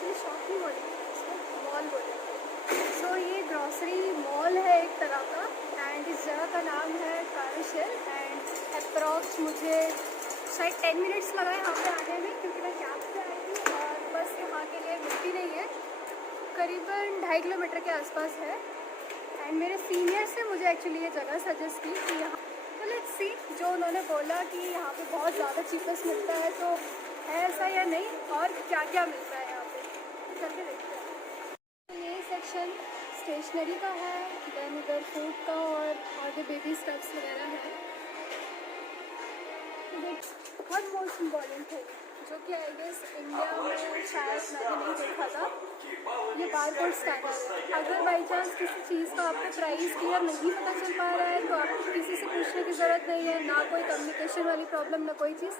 Actually shop नहीं बोलेंगे, इसको मॉल बोलेंगे। सो ये ग्रॉसरी मॉल है एक तरह का, एंड इस जगह का नाम है कारुशेल। एंड अप्रॉक्स मुझे शायद 10 मिनट्स लगा यहाँ पे आने में, क्योंकि मैं कैब से आई थी और बस यहाँ के लिए मिलती नहीं है। करीबन 2.5 किलोमीटर के आसपास है। एंड मेरे सीनियर्स ने मुझे एक्चुअली ये जगह सजेस्ट की कि यहाँ, तो लेट्स सी, जो उन्होंने बोला कि यहाँ पे बहुत ज़्यादा चीपेस्ट मिलता है, तो है ऐसा या नहीं, और क्या क्या मिलता है यहाँ पे, चलके देखते हैं। तो ये सेक्शन स्टेशनरी का है, देन इधर फूड का और जो बेबी स्टफ्स वगैरह है। वन मोस्ट इम्पॉर्टेंट है जो कि आई गेस इंडिया में शायद मैंने नहीं देखा था, ये बारकोड स्कैनर है। अगर बाई चांस किसी चीज़ का आपको प्राइस क्लियर नहीं पता चल पा रहा है, तो आपको किसी से पूछने की ज़रूरत नहीं है, ना कोई कम्युनिकेशन वाली प्रॉब्लम, ना कोई चीज़।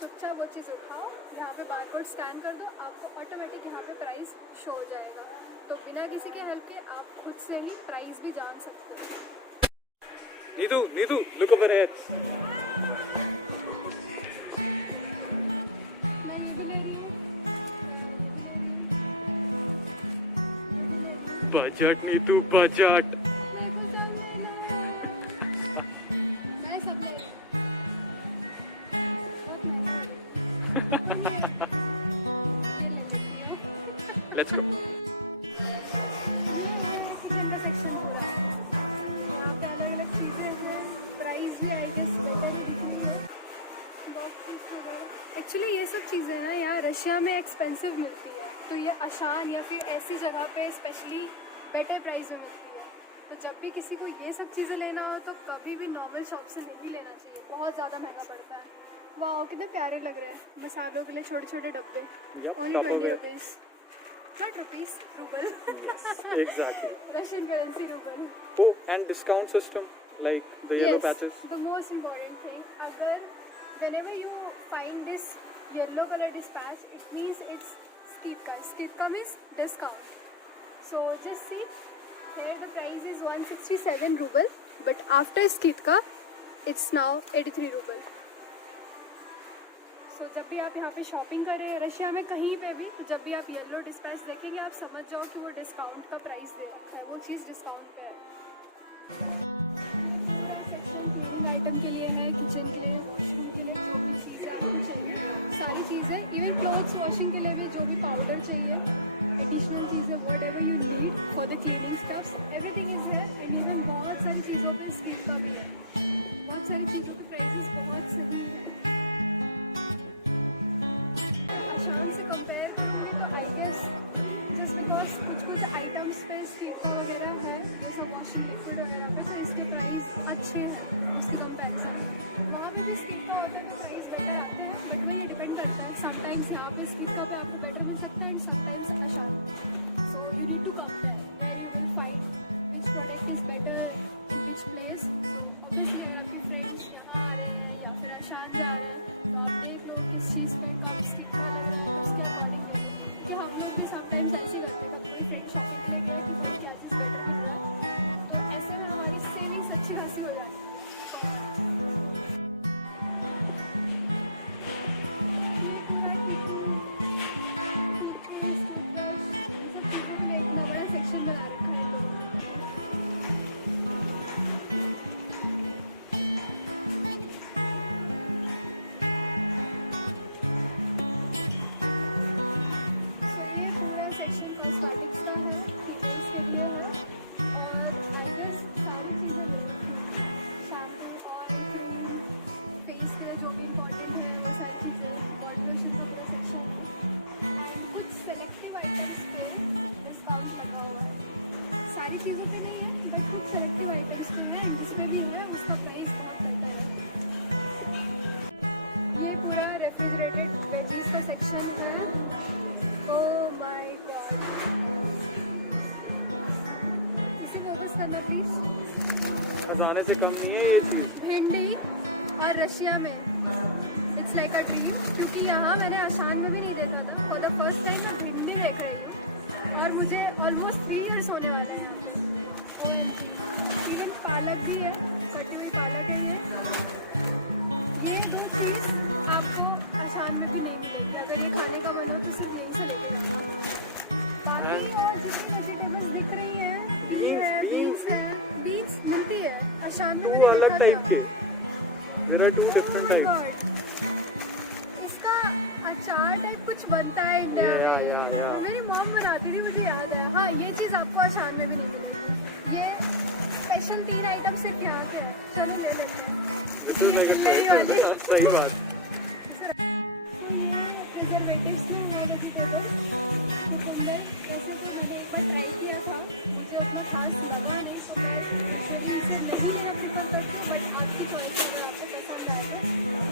चुपचाप वो चीज़ उठाओ, यहाँ पे बारकोड स्कैन कर दो, आपको ऑटोमेटिक यहाँ पे प्राइस शो हो जाएगा। तो बिना किसी के हेल्प के आप खुद से ही प्राइस भी जान सकते हो। Neetu, look over here. मैं ये भी ले रही हूँ, ये भी ले रही हूँ, ये भी ले रही हूँ। Budget Neetu, budget. मेरे को सब लेना है। मैं सब ले रही हूँ, बहुत महंगा है लेकिन। ये ले लेती हूँ। Let's go. ये है किचन का सेक्शन पूरा। यहाँ पे अलग अलग चीज़ें हैं, प्राइस भी आई गेस बेटर ही दिख रही है। एक्चुअली ये सब चीज़ें ना यहाँ रशिया में एक्सपेंसिव मिलती है, तो ये आसान या फिर ऐसी जगह पे स्पेशली बेटर प्राइस में मिलती है। तो जब भी किसी को ये सब चीज़ें लेना हो तो कभी भी नॉर्मल शॉप से नहीं लेना चाहिए, बहुत ज़्यादा महंगा पड़ता है। वाह कितने प्यारे लग रहे हैं मसालों के लिए छोटे छोटे डब्बे। Only 20 rupees. Not rupees, ruble. Yes, exactly. Russian currency ruble. Oh, and discount system like the yellow patches. The most important thing, अगर whenever you find this yellow color dispatch, it means it's skitka. Skitka means discount. So just see, here the price is 167 ruble, but after skitka, it's now 83 ruble. So जब भी आप यहाँ पे shopping करें Russia में कहीं पे भी, तो जब भी आप येलो डिस्पैच देखेंगे आप समझ जाओ कि वो डिस्काउंट का प्राइस दे रखा है, वो चीज़ डिस्काउंट पे है। पूरा सेक्शन क्लीनिंग आइटम के लिए है, किचन के लिए, वॉशरूम के लिए, जो भी चीज़ें आपको चाहिए सारी चीज़ें, इवन क्लोथ्स वॉशिंग के लिए भी जो भी पाउडर चाहिए, एडिशनल चीज़ें, what ever you need for the cleaning stuffs, everything is है। एंड इवन बहुत सारी चीज़ों पे स्किप का भी है, बहुत सारी चीज़ों के प्राइसेस बहुत सही है। आसान से कंपेयर करूँगी तो आई गेस जस्ट बिकॉज कुछ आइटम्स पे स्किका वगैरह है, ये सब वॉशिंग लिक्विड वगैरह पे, तो इसके प्राइस अच्छे हैं उसके कंपैरिजन। वहाँ पे भी स्किका होता है तो प्राइस बेटर आते हैं, बट वही डिपेंड करता है, समटाइम्स यहाँ पे स्किका पे आपको बेटर मिल सकता है एंड समटाइम्स आसान। So you need to compare where you will find which product is better in which place. So obviously अगर आपके फ्रेंड्स यहाँ आ रहे हैं या फिर आशान जा रहे हैं तो आप देख लो किस चीज़ पे कब स्किका लग रहा है, तो उसके अकॉर्डिंग ले लो। क्योंकि हम लोग भी समटाइम्स ऐसे ही करते हैं, कभी कोई फ्रेंड शॉपिंग के लिए गया कि कोई क्या चीज़ बेटर मिल रहा है, तो ऐसे में हमारी सेविंग्स अच्छी खासी हो जाती है। ये पूरा टिशू, टूथपेस्ट, टूथब्रश, इन सब चीज़ों के लिए इतना बड़ा सेक्शन बना रखा है। तो ये पूरा सेक्शन कॉस्मेटिक्स का है, फीमेल्स के लिए है, और आई गेस सारी चीज़ें ले रखी हैं, शैम्पू, ऑयल, क्रीम, फेस के लिए जो भी इम्पॉर्टेंट है वो सारी चीज़ें, बॉडी लोशन का पूरा सेक्शन है। एंड कुछ सेलेक्टिव आइटम्स पे डिस्काउंट लगा हुआ है, सारी चीज़ों पे नहीं है बट कुछ सेलेक्टिव आइटम्स पे है, एंड जिस पे भी है उसका प्राइस बहुत बेटर है। ये पूरा रेफ्रिजरेटेड वेजीज का सेक्शन है। ओह माय गॉड, इसे फोकस करना प्लीज। खजाने से कम नहीं है ये चीज़। भिंडी और रशिया में इट्स लाइक अ ड्रीम, क्योंकि यहाँ मैंने आसान में भी नहीं देखा था। फॉर द फर्स्ट टाइम मैं भिंडी देख रही हूँ और मुझे ऑलमोस्ट 3 इयर्स होने वाला है यहाँ पे। OMG, इवन पालक भी है, कटी हुई पालक है ये दो चीज़ आपको आशान में भी नहीं मिलेगी। अगर ये खाने का मन हो तो सिर्फ यहीं से लेके जाना। बाकी और जितनी वेजिटेबल्स दिख रही हैं, बीन्स है, बीन्स मिलती है आशान में। 2 अलग टाइप के, there are 2 different Oh my types. God. इसका अचार टाइप कुछ बनता है इंडिया में। Yeah. मेरी मॉम बनाती थी, मुझे याद है। हाँ, ये चीज़ आपको आशान में भी नहीं मिलेगी। ये स्पेशल 3 आइटम सिर्फ यहाँ के है। चलो ले लेते हैं। This is like a treasure. सही बात। तो ये प्रिजर्वेटिव्स में है वेजिटेबल चुकंदर। वैसे तो मैंने एक बार ट्राई किया था, मुझे उतना खास लगा नहीं, तो मैं यूजुअली इसे नहीं लेना प्रेफर करती हूँ। बट आपकी चॉइस है, अगर आपको पसंद आए तो।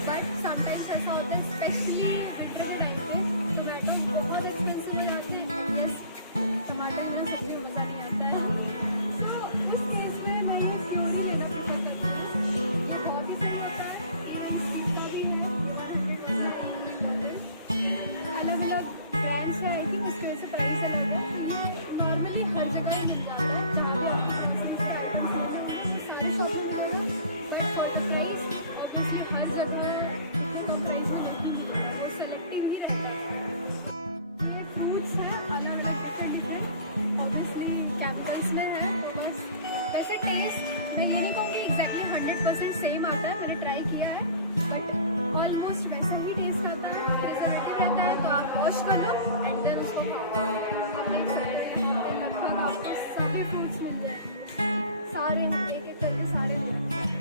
बट समटाइम्स ऐसा होता है, स्पेशली विंटर के टाइम पे टोमेटोज बहुत एक्सपेंसिव हो जाते हैं। एंड यस, टमाटर बिना सब्जी में मज़ा नहीं आता है। तो उस केस में मैं ये प्योरी लेना प्रेफर करती हूँ। ये बहुत ही सही होता है। इवन स्टिक का भी है, ये 101 है ये पूरी बॉटल। अलग अलग ब्रांड्स है, आई थिंक उसके वजह से प्राइस अलग है। तो ये नॉर्मली हर जगह ही मिल जाता है, जहाँ भी आपको ग्रॉसरीज के आइटम्स लेने होंगे वो सारे शॉप में मिलेगा। But for the price obviously हर जगह इतने कम प्राइस में नहीं मिलेगा, वो सेलेक्टिव ही रहता है। ये फ्रूट्स हैं अलग अलग डिफरेंट, ऑब्वियसली केमिकल्स में है। तो बस वैसे टेस्ट मैं ये नहीं कहूँगी एग्जैक्टली 100% सेम आता है, मैंने ट्राई किया है, बट ऑलमोस्ट वैसा ही टेस्ट आता है। प्रिजर्वेटिव रहता है तो आप वॉश कर लो एंड देन उसको खाओ। आप देख सकते हो यहाँ पे लगभग आपको सभी फ्रूट्स मिल जाएंगे, सारे एक एक करके सारे ले रखे हैं।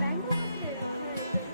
मैंगो भी ले रखा है इधर।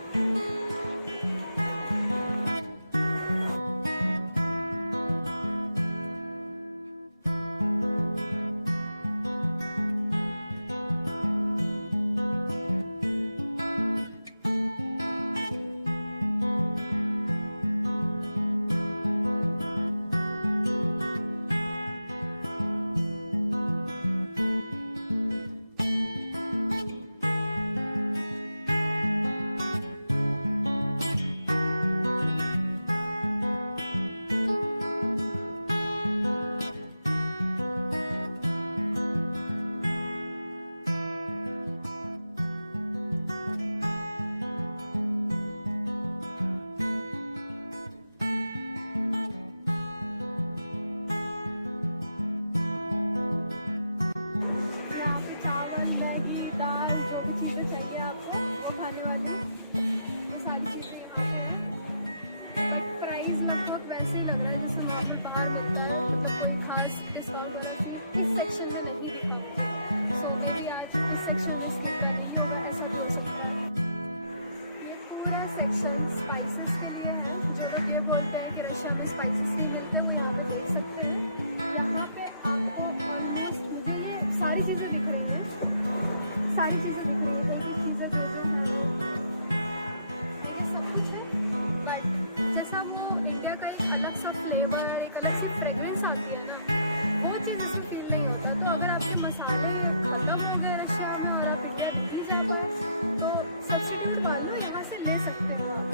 यहाँ पे चावल, मैगी, दाल, जो भी चीज़ें चाहिए आपको वो खाने वाली, वो सारी चीज़ें यहाँ पे हैं। बट प्राइस लगभग वैसे ही लग रहा है जैसे नॉर्मल बाहर मिलता है, मतलब कोई खास डिस्काउंट वाला चीज़ इस सेक्शन में नहीं दिखा मुझे। सो मे बी आज इस सेक्शन में स्किप का नहीं होगा, ऐसा भी हो सकता है। ये पूरा सेक्शन स्पाइसेस के लिए है। जो लोग ये बोलते हैं कि रशिया में स्पाइसेस नहीं मिलते, वो यहाँ पे देख सकते हैं। यहाँ पे आपको ऑलमोस्ट, मुझे ये सारी चीज़ें दिख रही हैं, सारी चीज़ें दिख रही हैं, एक एक चीज़ें जो जो है ये सब कुछ है। बट जैसा वो इंडिया का एक अलग सा फ्लेवर, एक अलग सी फ्रेगरेंस आती है ना, वो चीज़ इसमें फील नहीं होता। तो अगर आपके मसाले ख़त्म हो गए रशिया में और आप इंडिया नहीं जा पाए तो सब्स्टिट्यूट मान लो यहाँ से ले सकते हो आप।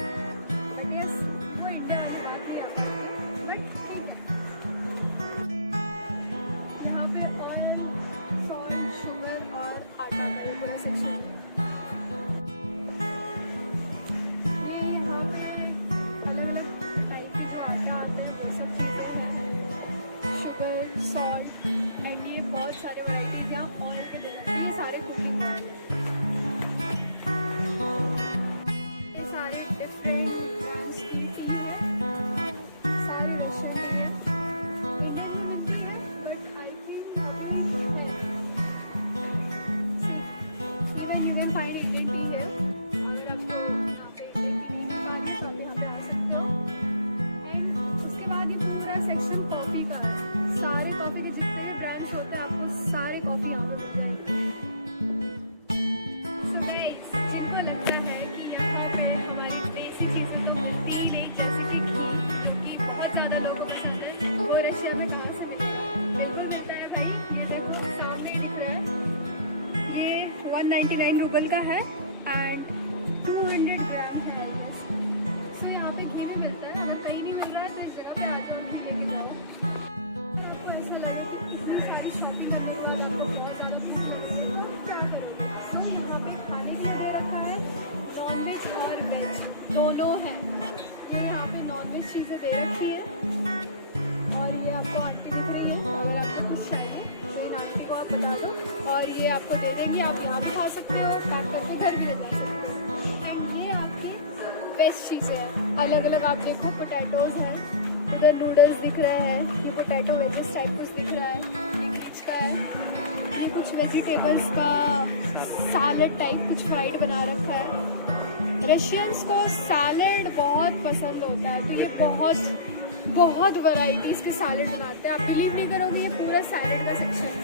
बट यस, वो इंडिया वाली बात नहीं आ पाती है, बट ठीक है। यहाँ पे ऑयल, सॉल्ट, शुगर और आटा का ये पूरा सेक्शन है। ये यहाँ पे अलग अलग टाइप की जो आटा आते हैं वो सब चीज़ें हैं, शुगर, सॉल्ट एंड ये बहुत सारे वैरायटीज़ यहाँ ऑयल के दे रहे हैं। ये सारे कुकिंग ऑयल हैं, ये सारे डिफरेंट ब्रांड्स की टी है, सारी रशियन टी है। इंडियन में मिलती है बट आई थिंक अभी है, even you can find Indian T है। अगर आपको यहाँ पे इंडियन टी नहीं मिल पा रही है तो आप यहाँ पे आ सकते हो। एंड उसके बाद ये पूरा सेक्शन कॉफ़ी का है, सारे कॉफ़ी के जितने भी ब्रांड्स होते हैं आपको सारे कॉफ़ी यहाँ पे मिल जाएंगी। सो गाइस, जिनको लगता है कि यहाँ पे हमारी देसी चीज़ें तो मिलती ही नहीं, जैसे कि घी जो कि बहुत ज़्यादा लोगों को पसंद है, वो रशिया में कहाँ से मिलेगा? बिल्कुल मिलता है भाई। ये देखो सामने ही दिख रहा है, ये 199 रूबल का है एंड 200 ग्राम है आई गेस। सो यहाँ पे घी भी मिलता है। अगर कहीं नहीं मिल रहा है तो इस जगह पे आ जाओ, घी लेके जाओ। अगर आपको ऐसा लगे कि इतनी सारी शॉपिंग करने के बाद आपको बहुत ज़्यादा भूख लग रही है तो आप क्या करोगे? तो यहाँ पे खाने के लिए दे रखा है नॉनवेज और वेज दोनों है। ये यहाँ पे नॉनवेज चीज़ें दे रखी है और ये आपको आंटी दिख रही है, अगर आपको कुछ चाहिए तो इन आंटी को आप बता दो और ये आपको दे देंगे। आप यहाँ भी खा सकते हो, पैक करके घर भी ले जा सकते हो। एंड ये आपकी वेज चीज़ें हैं, अलग अलग आप देखो पोटैटोज़ हैं, उधर नूडल्स दिख रहे हैं, ये पोटैटो वेजेस टाइप कुछ दिख रहा है, ये ग्रीच का है, ये कुछ वेजिटेबल्स का सैलड टाइप कुछ फ्राइड बना रखा है। रशियंस को सैलड बहुत पसंद होता है, तो ये बहुत वैरायटीज़ के सैलड बनाते हैं। आप बिलीव नहीं करोगे, ये पूरा सैलड का सेक्शन है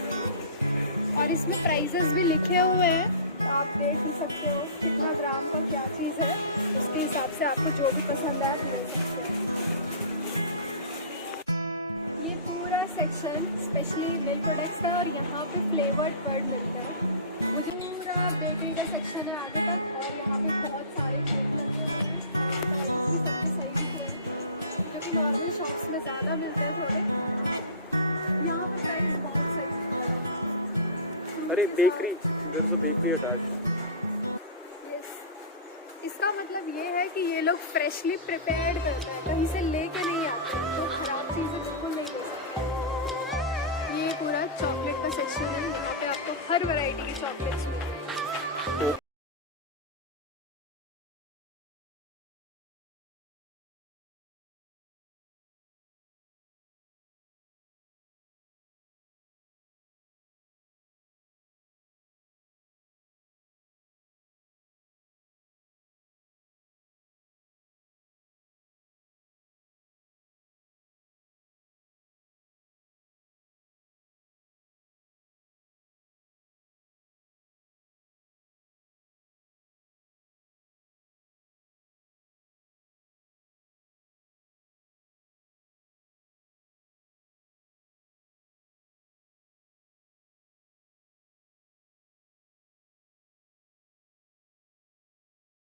और इसमें प्राइजेस भी लिखे हुए हैं, तो आप देख ही सकते हो कितना ग्राम का क्या चीज़ है, उसके हिसाब से आपको जो भी पसंद है आप ले सकते हैं। ये पूरा सेक्शन स्पेशली मिल्क प्रोडक्ट्स का है और यहाँ पे फ्लेवर्ड कर्ड मिलता है। मुझे पूरा बेकरी का सेक्शन है आगे तक और यहाँ पे बहुत सारे केक लगे हुए हैं, प्राइस भी सबके सही दिख रहे हैं, जो कि नॉर्मल शॉप्स में ज़्यादा मिलते हैं थोड़े। यहाँ पे प्राइस बहुत सही दिख रहा है। अरे bakery, there is a bakery attached. Yes, इसका मतलब ये है कि ये लोग फ्रेशली प्रिपेयर्ड करते हैं, कहीं से लेके